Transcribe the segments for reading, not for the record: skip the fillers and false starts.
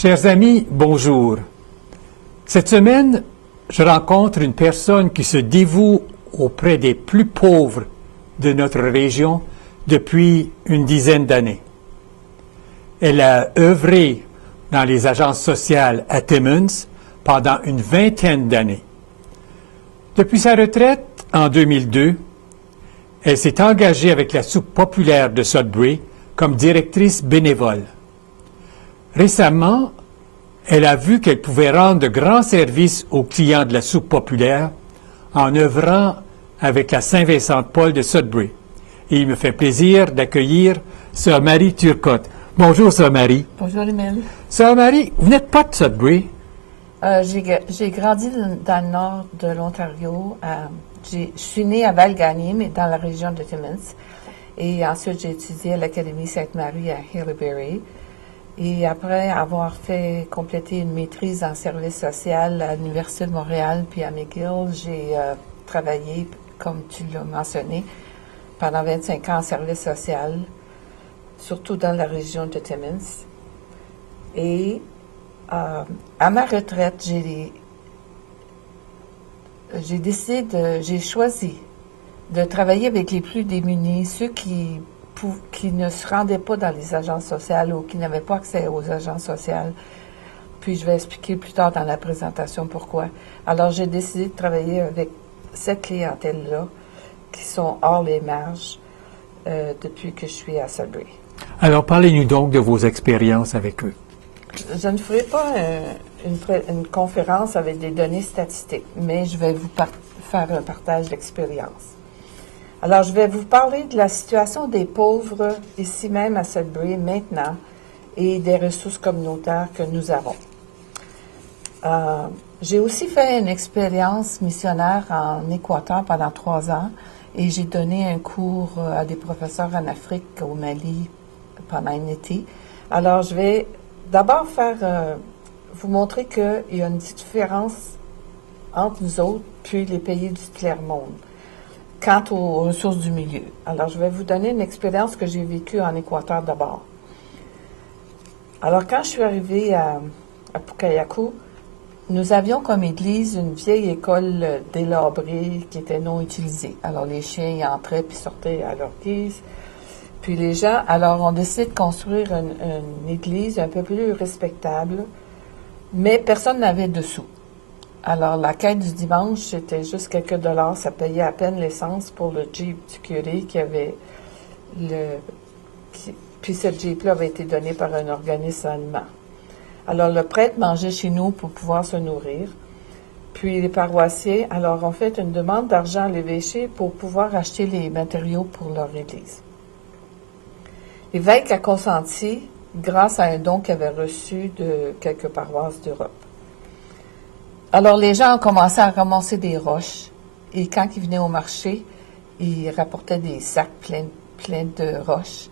Chers amis, bonjour. Cette semaine, je rencontre une personne qui se dévoue auprès des plus pauvres de notre région depuis une dizaine d'années. Elle a œuvré dans les agences sociales à Timmins pendant une vingtaine d'années. Depuis sa retraite en 2002, elle s'est engagée avec la Soupe populaire de Sudbury comme directrice bénévole. Récemment, elle a vu qu'elle pouvait rendre de grands services aux clients de la Soupe populaire en œuvrant avec la Saint-Vincent-de-Paul de Sudbury. Et il me fait plaisir d'accueillir Sœur Marie Turcotte. Bonjour, Sœur Marie. Bonjour, Émile. Sœur Marie, vous n'êtes pas de Sudbury? J'ai grandi dans le nord de l'Ontario. Je suis née à Val-Gagné, mais dans la région de Timmins. Et ensuite, j'ai étudié à l'Académie Sainte-Marie à Haileybury. Et après avoir compléter une maîtrise en service social à l'Université de Montréal puis à McGill, j'ai travaillé, comme tu l'as mentionné, pendant 25 ans en service social, surtout dans la région de Timmins. Et à ma retraite, j'ai choisi de travailler avec les plus démunis, ceux qui ne se rendaient pas dans les agences sociales ou qui n'avaient pas accès aux agences sociales. Puis je vais expliquer plus tard dans la présentation pourquoi. Alors j'ai décidé de travailler avec cette clientèle-là qui sont hors les marges depuis que je suis à Sudbury. Alors parlez-nous donc de vos expériences avec eux. Je ne ferai pas une conférence avec des données statistiques, mais je vais vous faire un partage d'expérience. Alors, je vais vous parler de la situation des pauvres ici même à Sudbury maintenant et des ressources communautaires que nous avons. J'ai aussi fait une expérience missionnaire en Équateur pendant 3 ans et j'ai donné un cours à des professeurs en Afrique, au Mali, pendant un été. Alors, je vais d'abord vous montrer qu'il y a une différence entre nous autres puis les pays du tiers-monde quant aux ressources du milieu. Alors, je vais vous donner une expérience que j'ai vécue en Équateur d'abord. Alors, quand je suis arrivée à Pukayaku, nous avions comme église une vieille école délabrée qui était non utilisée. Alors, les chiens y entraient puis sortaient à leur guise. Puis les gens, alors, ont décidé de construire une église un peu plus respectable, mais personne n'avait de sous. Alors, la quête du dimanche, c'était juste quelques dollars. Ça payait à peine l'essence pour le Jeep du curé puis ce Jeep-là avait été donné par un organisme allemand. Alors, le prêtre mangeait chez nous pour pouvoir se nourrir. Puis les paroissiens, alors, ont fait une demande d'argent à l'évêché pour pouvoir acheter les matériaux pour leur église. L'évêque a consenti grâce à un don qu'il avait reçu de quelques paroisses d'Europe. Alors, les gens ont commencé à ramasser des roches. Et quand ils venaient au marché, ils rapportaient des sacs pleins de roches.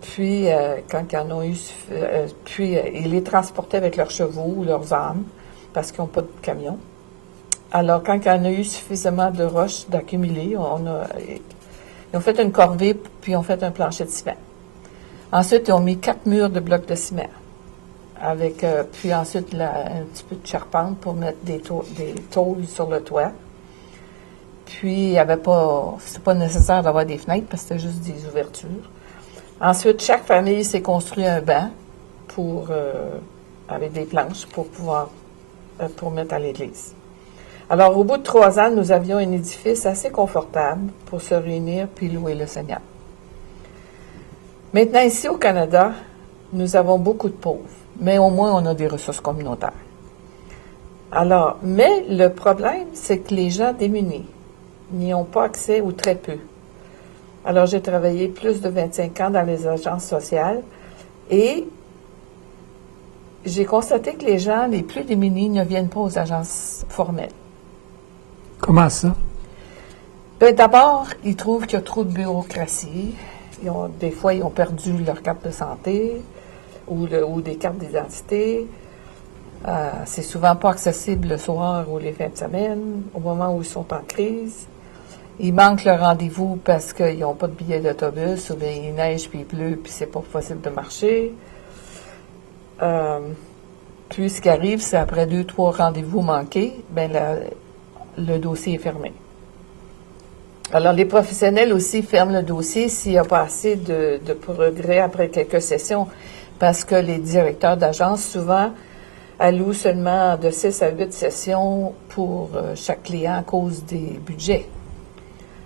Puis, quand ils en ont eu, ils les transportaient avec leurs chevaux ou leurs ânes, parce qu'ils n'ont pas de camion. Alors, quand il y en a eu suffisamment de roches d'accumuler, ils ont fait une corvée, puis ils ont fait un plancher de ciment. Ensuite, ils ont mis 4 murs de blocs de ciment. Puis ensuite, un petit peu de charpente pour mettre des tôles sur le toit. Puis, c'est pas nécessaire d'avoir des fenêtres parce que c'était juste des ouvertures. Ensuite, chaque famille s'est construit un banc avec des planches pour mettre à l'église. Alors, au bout de 3 ans, nous avions un édifice assez confortable pour se réunir puis louer le Seigneur. Maintenant, ici au Canada, nous avons beaucoup de pauvres. Mais au moins, on a des ressources communautaires. Alors, mais le problème, c'est que les gens démunis n'y ont pas accès ou très peu. Alors, j'ai travaillé plus de 25 ans dans les agences sociales et j'ai constaté que les gens les plus démunis ne viennent pas aux agences formelles. Comment ça? D'abord, ils trouvent qu'il y a trop de bureaucratie. Des fois, ils ont perdu leur carte de santé ou des cartes d'identité. C'est souvent pas accessible le soir ou les fins de semaine, au moment où ils sont en crise. Ils manquent le rendez-vous parce qu'ils n'ont pas de billet d'autobus, ou bien il neige puis il pleut puis c'est pas possible de marcher. Puis, ce qui arrive, c'est après 2-3 rendez-vous manqués, ben le dossier est fermé. Alors, les professionnels aussi ferment le dossier s'il n'y a pas assez de progrès après quelques sessions, parce que les directeurs d'agence, souvent, allouent seulement de 6 à 8 sessions pour chaque client à cause des budgets.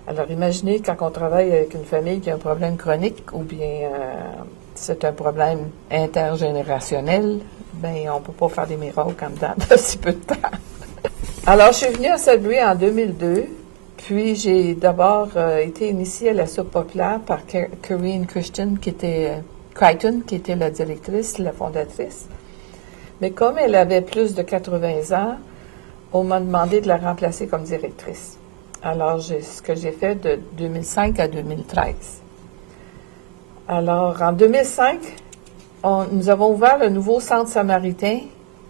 Alors, imaginez quand on travaille avec une famille qui a un problème chronique ou bien c'est un problème intergénérationnel, bien, on ne peut pas faire des miracles en dedans de si peu de temps. Alors, je suis venue à Sudbury en 2002, puis j'ai d'abord été initiée à la soupe populaire par Corinne Crichton, Crichton, qui était la directrice, la fondatrice. Mais comme elle avait plus de 80 ans, on m'a demandé de la remplacer comme directrice. Alors, ce que j'ai fait de 2005 à 2013. Alors, en 2005, nous avons ouvert le nouveau centre samaritain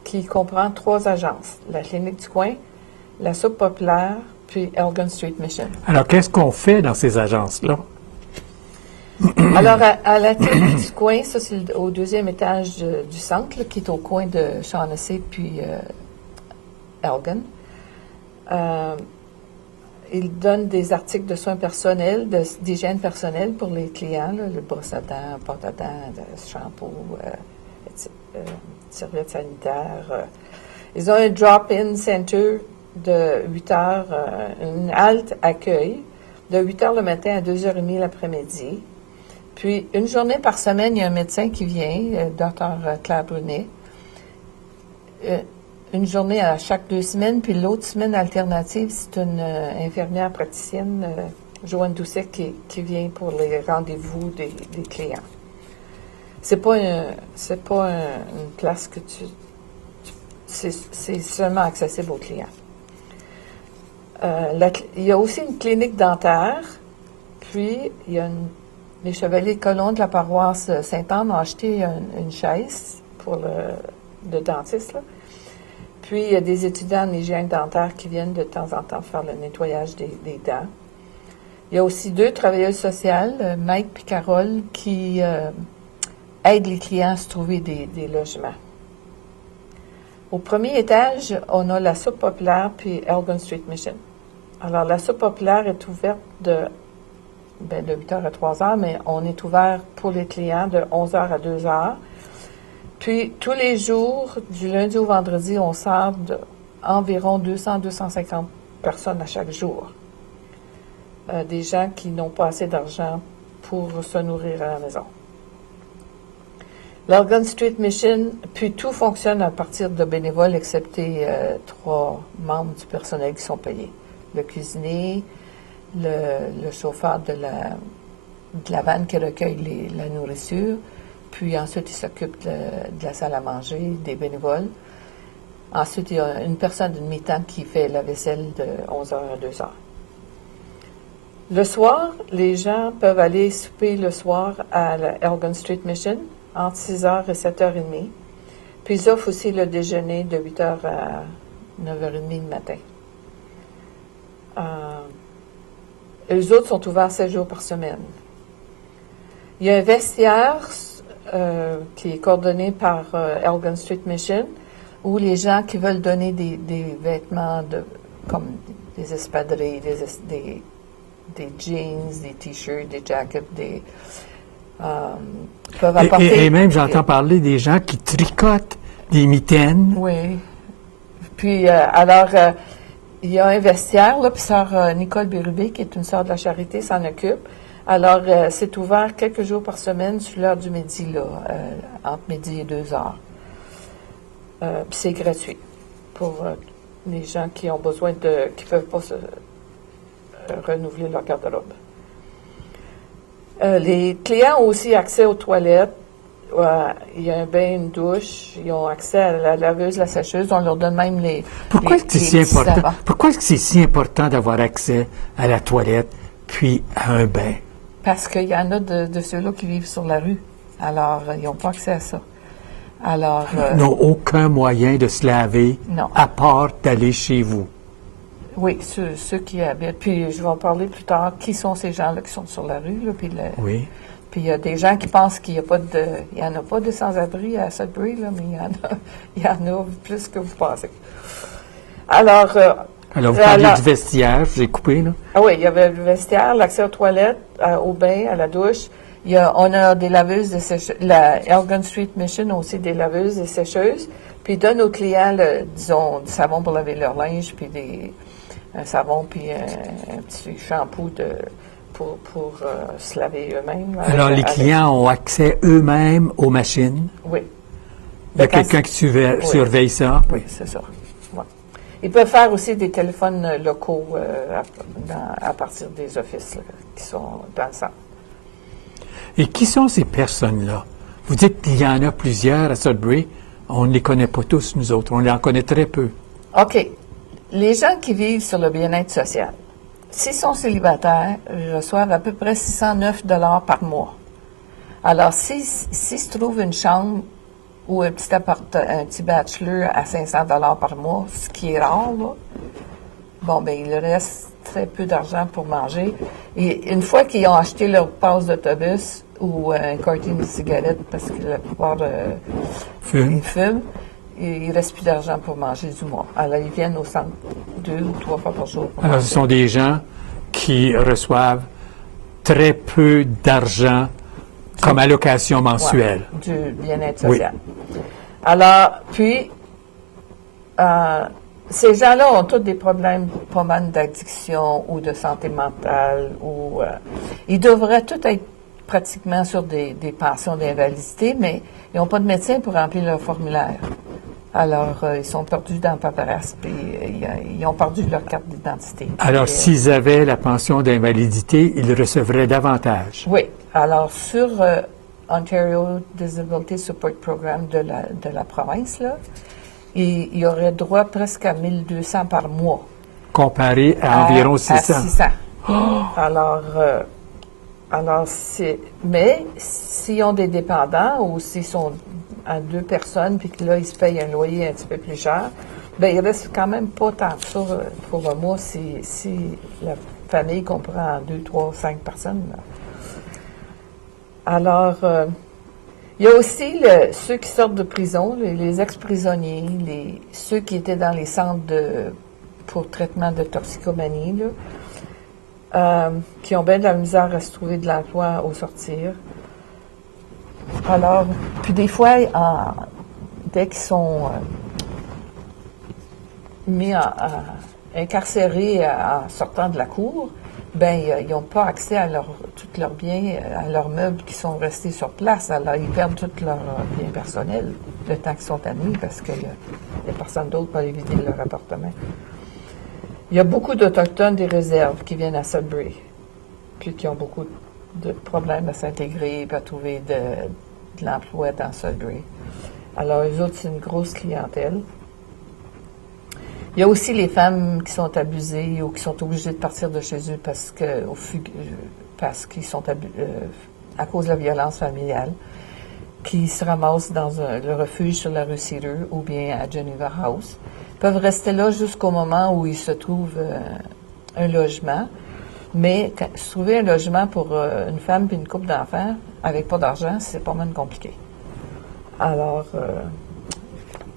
qui comprend 3 agences. La Clinique du coin, la soupe populaire, puis Elgin Street Mission. Alors, qu'est-ce qu'on fait dans ces agences-là? Alors, à la Clinique du coin, ça c'est au 2e étage du centre, là, qui est au coin de Shaughnessy puis Elgin. Il donne des articles de soins personnels, d'hygiène personnelle pour les clients, là, le brosse à dents, pâte à dents, shampoo, serviettes sanitaires. Ils ont un drop-in center de 8 heures, une halte accueil de 8 heures le matin à 2h30 l'après-midi. Puis, une journée par semaine, il y a un médecin qui vient, le docteur Claire Brunet. Une journée à chaque 2 semaines, puis l'autre semaine alternative, c'est une infirmière praticienne, Joanne Doucet, qui vient pour les rendez-vous des clients. C'est pas une place que c'est seulement accessible aux clients. Il y a aussi une clinique dentaire, puis il y a les chevaliers de colons de la paroisse Sainte-Anne ont acheté une chaise pour le dentiste, là. Puis, il y a des étudiants en hygiène dentaire qui viennent de temps en temps faire le nettoyage des dents. Il y a aussi 2 travailleuses sociales, Mike et Carole, qui aident les clients à se trouver des logements. Au premier étage, on a la soupe populaire puis Elgin Street Mission. Alors, la soupe populaire est ouverte de 8 h à 3 h, mais on est ouvert pour les clients de 11 h à 2 h. Puis, tous les jours, du lundi au vendredi, on sert environ 200-250 personnes à chaque jour. Des gens qui n'ont pas assez d'argent pour se nourrir à la maison. L'Elgin Street Mission, puis tout fonctionne à partir de bénévoles, excepté 3 membres du personnel qui sont payés. Le cuisinier, le chauffeur de la vanne qui recueille la nourriture, puis ensuite il s'occupe de la salle à manger, des bénévoles. Ensuite, il y a une personne de mi-temps qui fait la vaisselle de 11 h à 2 h. Le soir, les gens peuvent aller souper le soir à la Elgin Street Mission entre 6 h et 7h30. Puis ils offrent aussi le déjeuner de 8 h à 9h30 le matin. Les autres sont ouverts 7 jours par semaine. Il y a un vestiaire qui est coordonné par Elgin Street Mission, où les gens qui veulent donner des vêtements comme des espadrilles, des jeans, des t-shirts, des jackets, peuvent apporter. Et même, j'entends parler des gens qui tricotent des mitaines. Oui. Puis, il y a un vestiaire, là, puis sœur Nicole Bérubé, qui est une sœur de la Charité, s'en occupe. Alors, c'est ouvert quelques jours par semaine sur l'heure du midi, là, entre midi et 2 h. Puis c'est gratuit pour les gens qui ont besoin qui ne peuvent pas renouveler leur garde-robe. Les clients ont aussi accès aux toilettes. Il y a un bain, une douche. Ils ont accès à la laveuse, la sécheuse. On leur donne même les. Pourquoi est-ce que c'est si important? Pourquoi est-ce que c'est si important d'avoir accès à la toilette puis à un bain? Parce qu'il y en a de ceux-là qui vivent sur la rue. Alors, ils n'ont pas accès à ça. Alors. Ils n'ont aucun moyen de se laver à part d'aller chez vous. Oui, ceux qui habitent. Puis, je vais en parler plus tard. Qui sont ces gens-là qui sont sur la rue? Là, puis oui. Puis il y a des gens qui pensent qu'il n'y en a pas de sans-abri à Sudbury, là, mais il y en a plus que vous pensez. Alors, vous parliez du vestiaire, je vous ai coupé, là. Ah oui, il y avait le vestiaire, l'accès aux toilettes, au bain, à la douche. On a des laveuses et sécheuses. La Elgin Street Mission a aussi des laveuses et sécheuses. Puis ils donnent aux clients, disons, du savon pour laver leur linge, puis un savon, puis un petit shampoo pour se laver eux-mêmes. Alors, les clients ont accès eux-mêmes aux machines. Oui. Il y a quelqu'un qui surveille ça. Oui, c'est ça. Ouais. Ils peuvent faire aussi des téléphones locaux à partir des offices là, qui sont dans le centre. Et qui sont ces personnes-là? Vous dites qu'il y en a plusieurs à Sudbury. On ne les connaît pas tous, nous autres. On en connaît très peu. OK. Les gens qui vivent sur le bien-être social, s'ils sont célibataires, ils reçoivent à peu près 609 $ par mois. Alors, s'ils se trouvent une chambre ou un petit bachelor à 500 $ par mois, ce qui est rare, là, bon, ben il leur reste très peu d'argent pour manger. Et une fois qu'ils ont acheté leur passe d'autobus ou un carton de cigarettes, parce que la plupart ils fument, il ne reste plus d'argent pour manger du mois. Alors, ils viennent au centre 2 ou 3 fois par jour. Alors, ce sont des gens qui reçoivent très peu d'argent comme allocation mensuelle. Ouais, du bien-être social. Oui. Alors, puis, ces gens-là ont tous des problèmes pas mal d'addiction ou de santé mentale. Ils devraient tous être pratiquement sur des pensions d'invalidité, mais ils n'ont pas de médecin pour remplir leur formulaire. Alors, ils sont perdus dans la paperasse, puis ils ont perdu leur carte d'identité. Alors, s'ils avaient la pension d'invalidité, ils recevraient davantage. Oui. Alors, sur Ontario Disability Support Program de la province, là, il y aurait droit presque à 1200 par mois. Comparé à environ 600. À 600. Oh! Alors, mais s'ils ont des dépendants ou s'ils sont à 2 personnes, puis que là, ils se payent un loyer un petit peu plus cher, bien, il reste quand même pas tant que ça pour un mois si la famille comprend 2, 3, 5 personnes. Là. Alors, il y a aussi ceux qui sortent de prison, les ex-prisonniers, ceux qui étaient dans les centres pour traitement de toxicomanie, là, qui ont bien de la misère à se trouver de l'emploi au sortir. Alors, puis des fois, dès qu'ils sont incarcérés en sortant de la cour, ben ils n'ont pas accès à tous leurs biens, à leurs meubles qui sont restés sur place. Alors, ils perdent tous leurs biens personnels le temps qu'ils sont admis parce qu'il n'y a personne d'autre pour aller vider leur appartement. Il y a beaucoup d'Autochtones des réserves qui viennent à Sudbury, puis qui ont beaucoup de problèmes à s'intégrer et à trouver de l'emploi dans Sudbury. Alors, eux autres, c'est une grosse clientèle. Il y a aussi les femmes qui sont abusées ou qui sont obligées de partir de chez eux parce qu'ils sont à cause de la violence familiale, qui se ramassent dans le refuge sur la rue Cedar ou bien à Geneva House. Ils peuvent rester là jusqu'au moment où ils se trouvent un logement. Mais se trouver un logement pour une femme et une couple d'enfants avec pas d'argent, c'est pas mal compliqué. Alors,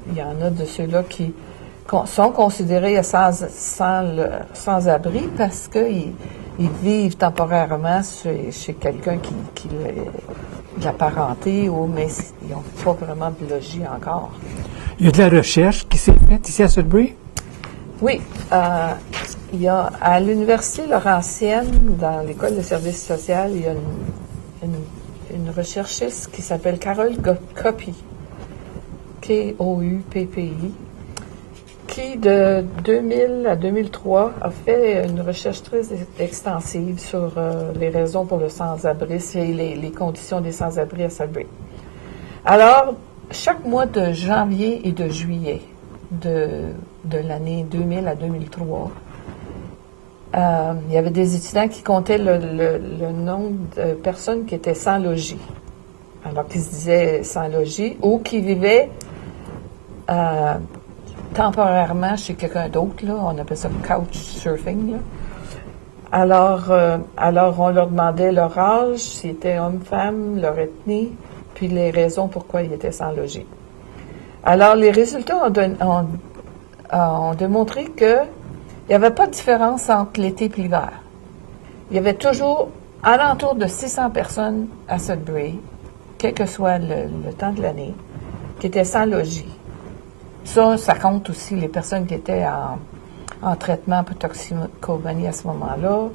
il y en a de ceux-là qui sont considérés sans abri parce qu'ils vivent temporairement chez quelqu'un qui de la parenté, mais ils n'ont pas vraiment de logis encore. Il y a de la recherche qui s'est faite ici à Sudbury? Oui. Il y a à l'Université Laurentienne, dans l'École de services social, il y a une recherchiste qui s'appelle Carole Koppy, K-O-U-P-P-I, qui, de 2000 à 2003, a fait une recherche très extensive sur les raisons pour le sans-abrisme et les conditions des sans-abri à Sudbury. Alors, chaque mois de janvier et de juillet de l'année 2000 à 2003, il y avait des étudiants qui comptaient le nombre de personnes qui étaient sans logis. Alors, qui se disaient sans logis ou qui vivaient temporairement chez quelqu'un d'autre, là, on appelle ça couch surfing, là. Alors, on leur demandait leur âge, s'ils étaient hommes, femmes, leur ethnie, puis les raisons pourquoi ils étaient sans logis. Alors, les résultats ont démontré qu'il n'y avait pas de différence entre l'été et l'hiver. Il y avait toujours alentour de 600 personnes à Sudbury, quel que soit le temps de l'année, qui étaient sans logis. Ça compte aussi les personnes qui étaient en traitement pour toxicomanie à ce moment-là,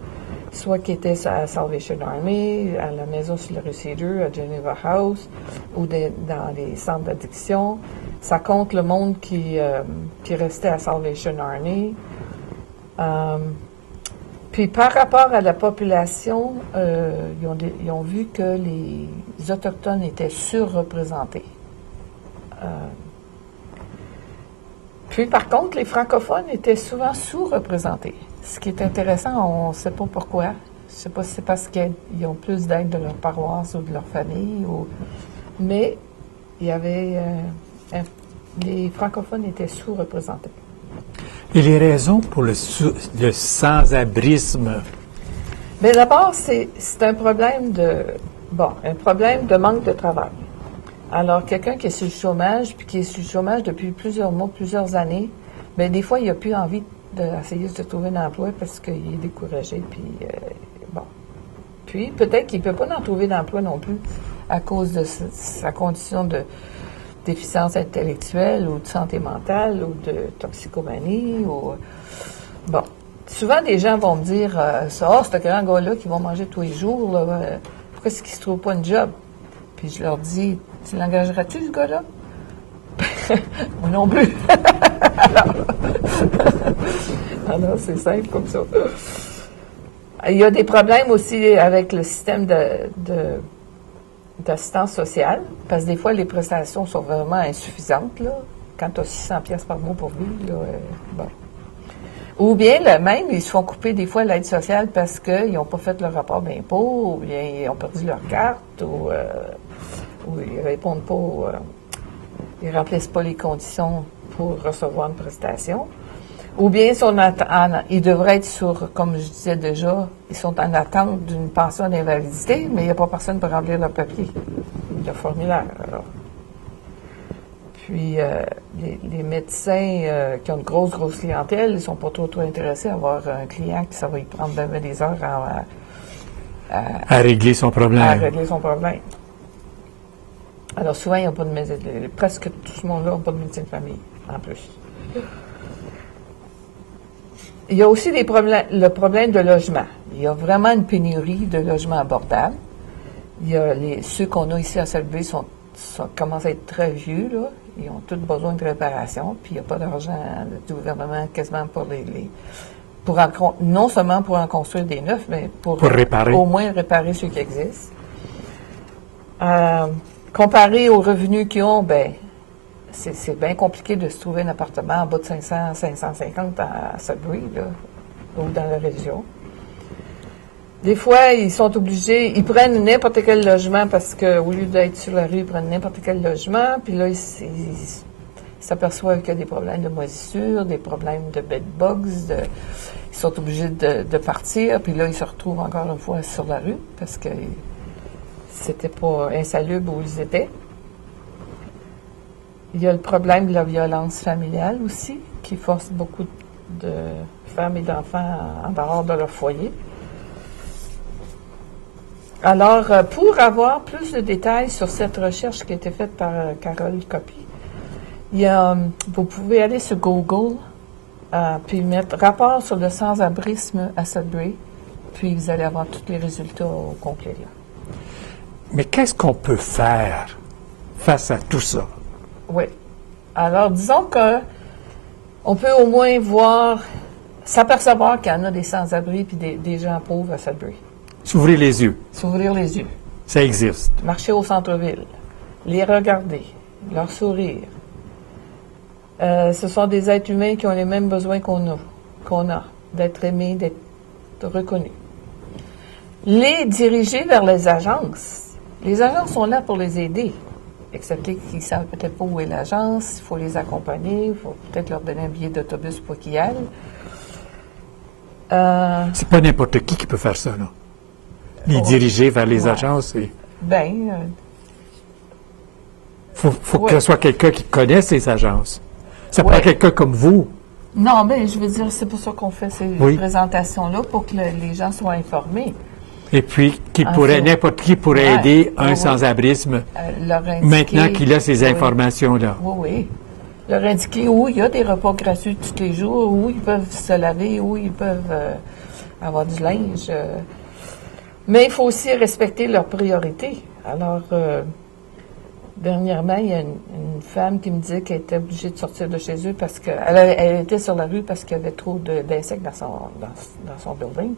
soit qui étaient à Salvation Army, à la maison sur le Receiver, à Geneva House, ou dans les centres d'addiction. Ça compte le monde qui restait à Salvation Army. Puis par rapport à la population, ils ont vu que les Autochtones étaient surreprésentés. Puis, par contre, les francophones étaient souvent sous-représentés. Ce qui est intéressant, on ne sait pas pourquoi. Je ne sais pas si c'est parce qu'ils ont plus d'aide de leur paroisse ou de leur famille, mais il y avait les francophones étaient sous-représentés. Et les raisons pour le sans-abrisme? Bien, d'abord, c'est un problème de manque de travail. Alors, quelqu'un qui est sur le chômage, puis qui est sur le chômage depuis plusieurs mois, plusieurs années, bien, des fois, il n'a plus envie d'essayer de trouver un emploi parce qu'il est découragé, puis Puis, peut-être qu'il ne peut pas en trouver d'emploi non plus à cause de sa condition de déficience intellectuelle ou de santé mentale ou de toxicomanie Bon. Souvent, des gens vont me dire c'est un grand gars-là qui va manger tous les jours, là, pourquoi est-ce qu'il ne se trouve pas un job? Puis je leur dis, tu l'engageras-tu, ce gars-là? Moi non plus. Alors, c'est simple comme ça. Il y a des problèmes aussi avec le système d'assistance sociale, parce que des fois, les prestations sont vraiment insuffisantes, là, quand tu as 600 pièces par mois pour vivre. Là, bon. Ou bien, même, ils se font couper des fois l'aide sociale parce qu'ils n'ont pas fait leur rapport d'impôt, ou bien ils ont perdu leur carte, ou ils répondent pas, ils remplissent pas les conditions pour recevoir une prestation. Ou bien ils devraient être sur, comme je disais déjà, ils sont en attente d'une pension d'invalidité, mais il n'y a pas personne pour remplir leur papier, le formulaire. Alors. Puis, les médecins qui ont une grosse clientèle, ils ne sont pas trop intéressés à avoir un client qui ça va y prendre des heures à régler son problème. À régler son problème. Alors, souvent, ils n'ont pas de médecin. Presque tout ce monde-là n'a pas de médecin de famille, en plus. Il y a aussi le problème de logement. Il y a vraiment une pénurie de logements abordables. Il y a ceux qu'on a ici à Sudbury commencent à être très vieux, là. Ils ont tous besoin de réparation, puis il n'y a pas d'argent du gouvernement quasiment non seulement pour en construire des neufs, mais pour réparer. Au moins réparer ceux qui existent. Comparé aux revenus qu'ils ont, ben c'est bien compliqué de se trouver un appartement en bas de 500, 550 à Sudbury, là, ou dans la région. Des fois, ils sont obligés, ils prennent n'importe quel logement parce qu'au lieu d'être sur la rue, ils prennent n'importe quel logement, puis là, ils s'aperçoivent qu'il y a des problèmes de moisissure, des problèmes de bedbugs, ils sont obligés de partir, puis là, ils se retrouvent encore une fois sur la rue parce que c'était pas insalubre où ils étaient. Il y a le problème de la violence familiale aussi, qui force beaucoup de femmes et d'enfants en dehors de leur foyer. Alors, pour avoir plus de détails sur cette recherche qui a été faite par Carole Copy, vous pouvez aller sur Google puis mettre « Rapport sur le sans-abrisme à Sudbury », puis vous allez avoir tous les résultats au complet là. Mais qu'est-ce qu'on peut faire face à tout ça? Oui. Alors, disons que on peut au moins s'apercevoir qu'il y en a des sans-abri puis des gens pauvres à Sudbury. S'ouvrir les yeux. S'ouvrir les yeux. Ça existe. Marcher au centre-ville. Les regarder. Leur sourire. Ce sont des êtres humains qui ont les mêmes besoins qu'on a. D'être aimés, d'être reconnus. Les diriger vers les agences. Les agences sont là pour les aider. Excepté qu'ils ne savent peut-être pas où est l'agence. Il faut les accompagner. Il faut peut-être leur donner un billet d'autobus pour qu'ils y aillent. C'est pas n'importe qui peut faire ça, là. Les diriger vers les agences. Ben, faut que ce soit quelqu'un qui connaisse les agences. Ça prend Ouais. quelqu'un comme vous. non, ben, je veux dire, c'est pour ça qu'on fait ces présentations-là, pour que les gens soient informés. Et puis, fait. n'importe qui pourrait Ouais. aider un Oui, oui. sans-abrisme Leur indiquer, maintenant qu'il a ces oui. informations-là. Oui, oui. Leur indiquer où il y a des repas gratuits tous les jours, où ils peuvent se laver, où ils peuvent avoir du linge. Mais il faut aussi respecter leurs priorités. Alors, dernièrement, il y a une femme qui me disait qu'elle était obligée de sortir de chez eux parce qu'elle elle était sur la rue parce qu'il y avait trop d'insectes dans son building.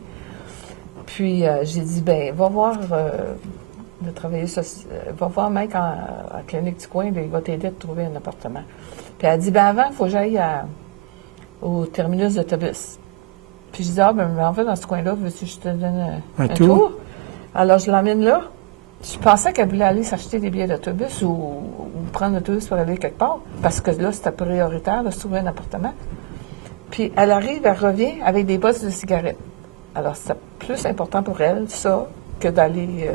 Puis, j'ai dit, ben, va voir le travailleur va voir Mike à la clinique du coin, là, il va t'aider à te trouver un appartement. Puis elle a dit, ben avant, il faut que j'aille au terminus d'autobus. Puis je dis, ah, ben en fait, dans ce coin-là, veux-tu que je te donne un tour? Alors, je l'emmène là. Je pensais qu'elle voulait aller s'acheter des billets d'autobus ou prendre l'autobus pour aller quelque part, parce que là, c'était prioritaire de se trouver un appartement. Puis elle arrive, elle revient avec des bosses de cigarettes. Alors, c'est plus important pour elle, ça, que d'aller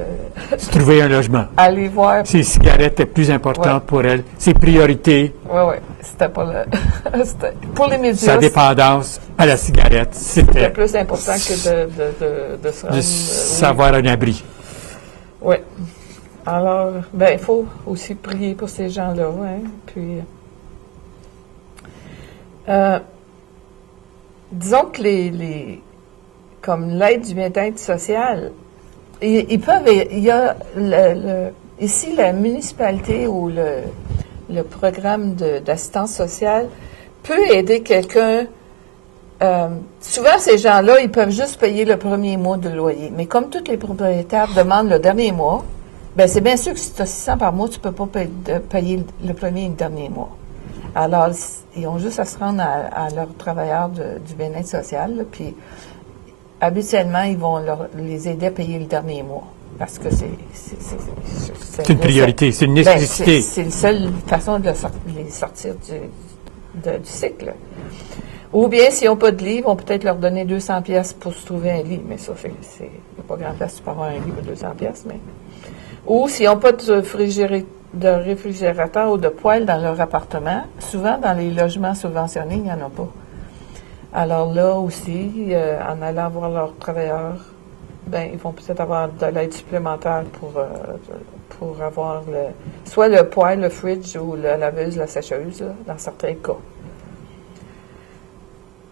Trouver un logement. aller voir. Ces cigarettes est plus importantes pour elle. Ses priorités, Oui, oui. C'était pas le. C'était- pour les médias, sa dépendance à la cigarette, c'était c'était plus important que de se rendre. de savoir un abri. Oui. Alors, ben, il faut aussi prier pour ces gens-là, hein. Puis, disons que comme l'aide du bien-être social, ils peuvent, il y a ici la municipalité ou le programme d'assistance sociale peut aider quelqu'un. Souvent, ces gens-là, ils peuvent juste payer le premier mois de loyer. Mais comme tous les propriétaires demandent le dernier mois, ben c'est bien sûr que si tu as 600 par mois, tu ne peux pas payer le premier et le dernier mois. Alors, ils ont juste à se rendre à leurs travailleurs du bien-être social, là, puis habituellement, ils vont les aider à payer le dernier mois. Parce que C'est une priorité, c'est une nécessité. C'est la seule façon de les sortir du cycle. Ou bien, s'ils n'ont pas de lit, ils vont peut-être leur donner 200 pièces pour se trouver un lit. Mais ça, il n'y a pas grand place pour avoir un lit pour 200 pièces. Mais... Ou s'ils n'ont pas de réfrigérateur ou de poêle dans leur appartement, souvent dans les logements subventionnés, il n'y en a pas. Alors là aussi, en allant voir leurs travailleurs, ben ils vont peut-être avoir de l'aide supplémentaire pour avoir soit le poêle, le fridge ou la laveuse, la sécheuse, là, dans certains cas.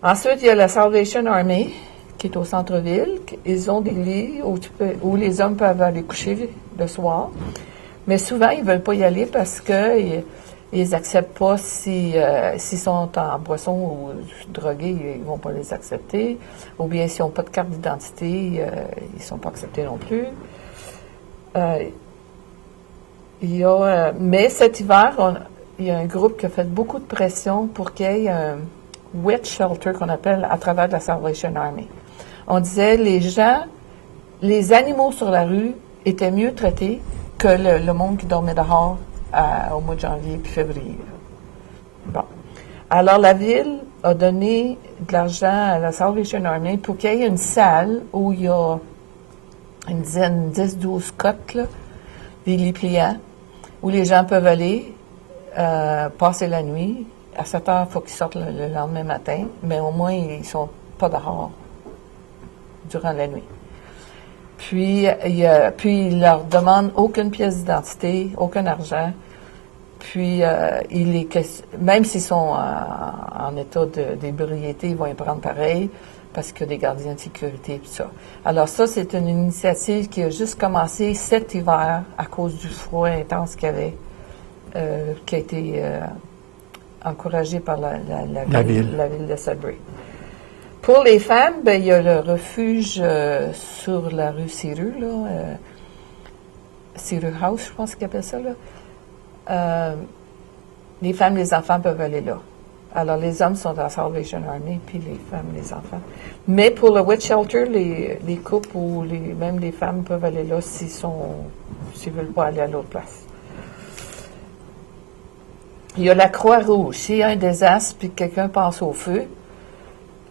Ensuite, il y a la Salvation Army, qui est au centre-ville. Ils ont des lits où les hommes peuvent aller coucher le soir. Mais souvent, ils ne veulent pas y aller parce qu'ils n'acceptent pas s'ils sont en boisson ou drogués, ils ne vont pas les accepter. Ou bien s'ils n'ont pas de carte d'identité, ils ne sont pas acceptés non plus. Mais cet hiver, il y a un groupe qui a fait beaucoup de pression pour qu'il y ait un wet shelter qu'on appelle à travers la Salvation Army. On disait les animaux sur la rue étaient mieux traités que le monde qui dormait dehors au mois de janvier puis février. Bon. Alors, la ville a donné de l'argent à la Salvation Army pour qu'il y ait une salle où il y a une dizaine, 10-12 cotes, là, des lits pliants, où les gens peuvent aller passer la nuit. À 7 heures, il faut qu'ils sortent le lendemain matin, mais au moins, ils ne sont pas dehors durant la nuit. Puis, ils leur demandent aucune pièce d'identité, aucun argent. Puis, même s'ils sont en état d'ébriété, ils vont y prendre pareil, parce qu'il y a des gardiens de sécurité et tout ça. Alors ça, c'est une initiative qui a juste commencé cet hiver à cause du froid intense qu'il y avait, qui a été encouragée par la ville de Sudbury. Pour les femmes, ben, il y a le refuge sur la rue Cedar, là, Cedar House, je pense qu'ils appellent ça, là. Les femmes et les enfants peuvent aller là. Alors, les hommes sont dans la Salvation Army, puis les femmes et les enfants. Mais pour le wet shelter, les couples ou même les femmes peuvent aller là s'ils ne veulent pas aller à l'autre place. Il y a la Croix-Rouge. S'il y a un désastre puis que quelqu'un passe au feu,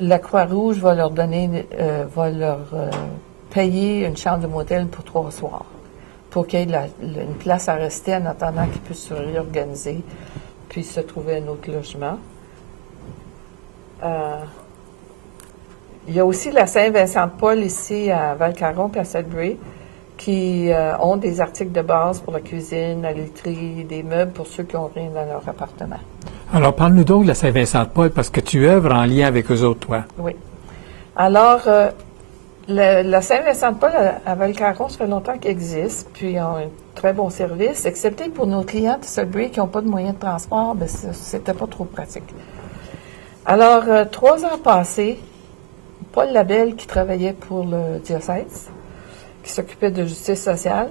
la Croix-Rouge va leur donner, payer une chambre de motel pour 3 soirs, pour qu'il y ait une place à rester en attendant qu'ils puissent se réorganiser, puis se trouver un autre logement. Il y a aussi la Saint-Vincent-de-Paul ici à Val-Caron et à Sudbury qui ont des articles de base pour la cuisine, la literie, des meubles pour ceux qui n'ont rien dans leur appartement. Alors, parle-nous donc de la Saint-Vincent-de-Paul, parce que tu œuvres en lien avec eux autres, toi. Oui. Alors, la Saint-Vincent-de-Paul à Val-Caron, ça fait longtemps qu'elle existe, puis ils ont un très bon service, excepté pour nos clients de Sudbury qui n'ont pas de moyens de transport, bien, c'était pas trop pratique. Alors, 3 ans passés, Paul Labelle, qui travaillait pour le diocèse, qui s'occupait de justice sociale,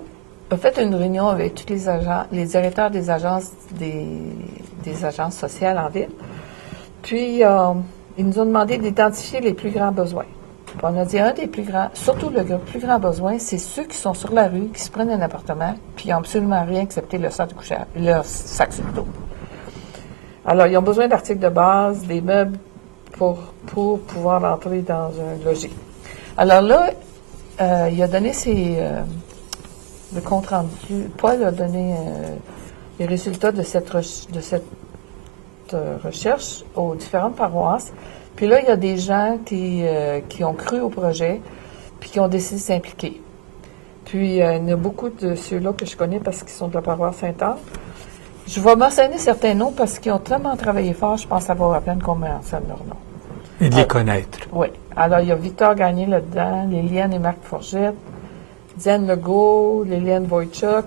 a fait une réunion avec tous les directeurs des agences sociales en ville. Puis, ils nous ont demandé d'identifier les plus grands besoins. Puis on a dit un des plus grands, surtout le plus grand besoin, c'est ceux qui sont sur la rue, qui se prennent un appartement, puis ils n'ont absolument rien excepté le sac de couchage, leur sac sur le dos. Alors, ils ont besoin d'articles de base, des meubles pour pouvoir entrer dans un logis. Alors là, il a donné le compte rendu. Paul a donné les résultats de cette recherche aux différentes paroisses. Puis là, il y a des gens qui ont cru au projet, puis qui ont décidé de s'impliquer. Puis, il y en a beaucoup de ceux-là que je connais parce qu'ils sont de la paroisse Saint-Anne. Je vais mentionner certains noms parce qu'ils ont tellement travaillé fort, je pense que ça vaut la peine qu'on mentionne leurs noms. Et de les connaître. Oui. Alors, il y a Victor Gagné là-dedans, Liliane et Marc Forgette, Diane Legault, Liliane Wojciak,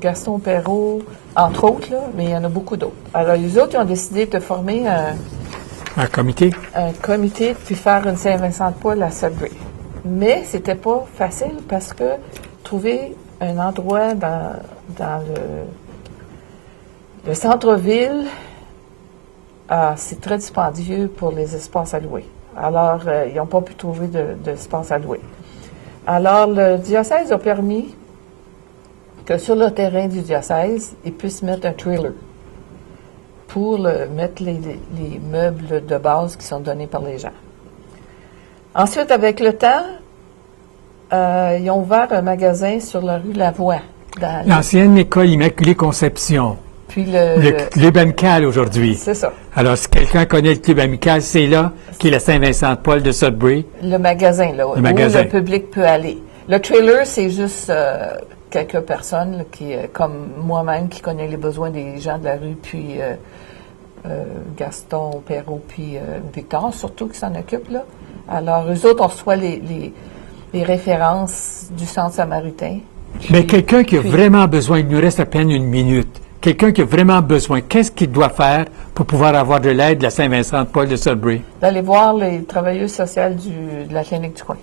Gaston Perrault, entre autres, là, mais il y en a beaucoup d'autres. Alors, les autres, ils ont décidé de former un comité? Un comité, puis faire une Saint-Vincent-de-Paul à Sudbury. Mais c'était pas facile parce que trouver un endroit dans le centre-ville, c'est très dispendieux pour les espaces à louer. Alors, ils n'ont pas pu trouver d'espace à louer. Alors, le diocèse a permis que sur le terrain du diocèse, ils puissent mettre un trailer pour mettre les meubles de base qui sont donnés par les gens. Ensuite, avec le temps, ils ont ouvert un magasin sur la rue Lavoie. L'ancienne école Immaculée Conception. Puis le club amical aujourd'hui. C'est ça. Alors, si quelqu'un connaît le club amical, c'est là qui est la Saint-Vincent-de-Paul de Sudbury. Le magasin, là, où le public peut aller. Le trailer, c'est juste quelques personnes là, qui, comme moi-même, qui connaît les besoins des gens de la rue, puis Gaston, Perrault, puis Victor, surtout, qui s'en occupent, là. Alors, eux autres, on reçoit les références du Centre samaritain. Mais quelqu'un qui a vraiment besoin, il nous reste à peine une minute. Quelqu'un qui a vraiment besoin, qu'est-ce qu'il doit faire pour pouvoir avoir de l'aide de la Saint-Vincent-de-Paul de Sudbury? D'aller voir les travailleuses sociales de la clinique du coin.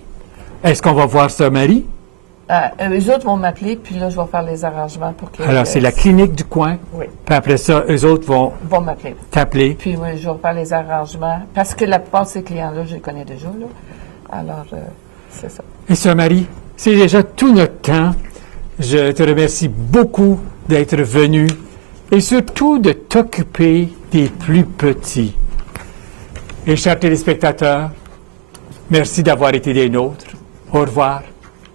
Est-ce qu'on va voir ça, Marie? Eux autres vont m'appeler, puis là, je vais faire les arrangements pour qu'ils... Alors, c'est la clinique du coin? Oui. Puis après ça, eux autres vont m'appeler. T'appeler? Puis oui, je vais faire les arrangements, parce que la plupart de ces clients-là, je les connais déjà, là. Alors, c'est ça. Et ça, Marie, c'est déjà tout notre temps. Je te remercie beaucoup d'être venu et surtout de t'occuper des plus petits. Et chers téléspectateurs, merci d'avoir été des nôtres. Au revoir,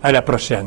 à la prochaine.